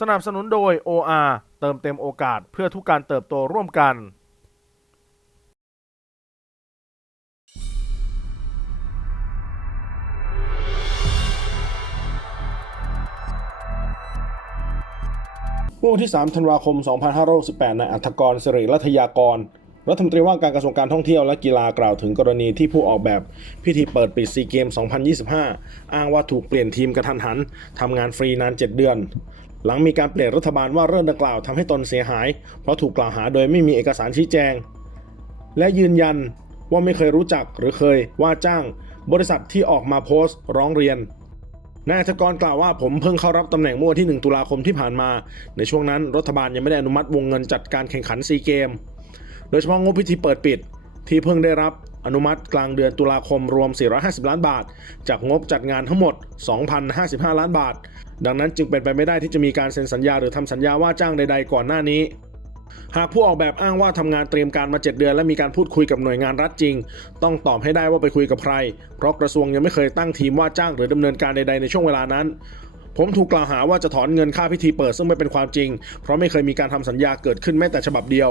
สนับสนุนโดย OR เติมเต็มโอกาสเพื่อทุกการเติบโตร่วมกัน เมื่อวันที่ 3 ธันวาคม 2568นายอัธกรสิริรัตยากร รัฐมนตรีว่าการกระทรวงการท่องเที่ยวและกีฬากล่าวถึงกรณีที่ผู้ออกแบบพิธีเปิดปิดซีเกม 2025 อ้างว่าถูกเปลี่ยนทีมกระทันหันทำงานฟรีนาน 7 เดือน หลังมีการเปลี่ยนรัฐบาลว่าเรื่องดังกล่าวทำให้ตนเสียหาย เพราะถูกกล่าวหาโดยไม่มีเอกสารชี้แจง และยืนยันว่าไม่เคยรู้จักหรือเคยว่าจ้าง บริษัทที่ออกมาโพสต์ร้องเรียนนายอัธกรกล่าวว่าผมเพิ่งเข้ารับตำแหน่งเมื่อวันที่ 1 ตุลาคมที่ผ่านมา ในช่วงนั้นรัฐบาลยังไม่ได้อนุมัติวงเงินจัดการแข่งขันซีเกม โดยเฉพาะงบพิธีเปิดปิด ที่เพิ่งได้รับอนุมัติกลางเดือนตุลาคมรวม 450 ล้านบาท จากงบจัดงานทั้งหมด 2,055 ล้านบาท ดังนั้นจึงเป็นไปไม่ได้ที่จะมีการเซ็นสัญญาหรือทำสัญญาว่าจ้างใด ๆ ก่อนหน้านี้ หากผู้ออกแบบอ้างว่าทำงานเตรียมการมา 7 เดือน และมีการพูดคุยกับหน่วยงานรัฐจริง ต้องตอบให้ได้ว่าไปคุยกับใคร เพราะกระทรวงยังไม่เคยตั้งทีมว่าจ้างหรือดำเนินการใด ๆ ในช่วงเวลานั้นผมถูกกล่าวหาว่าจะถอนเงินค่าพิธีเปิดซึ่งไม่เป็นความจริง เพราะไม่เคยมีการทำสัญญาเกิดขึ้นแม้แต่ฉบับเดียว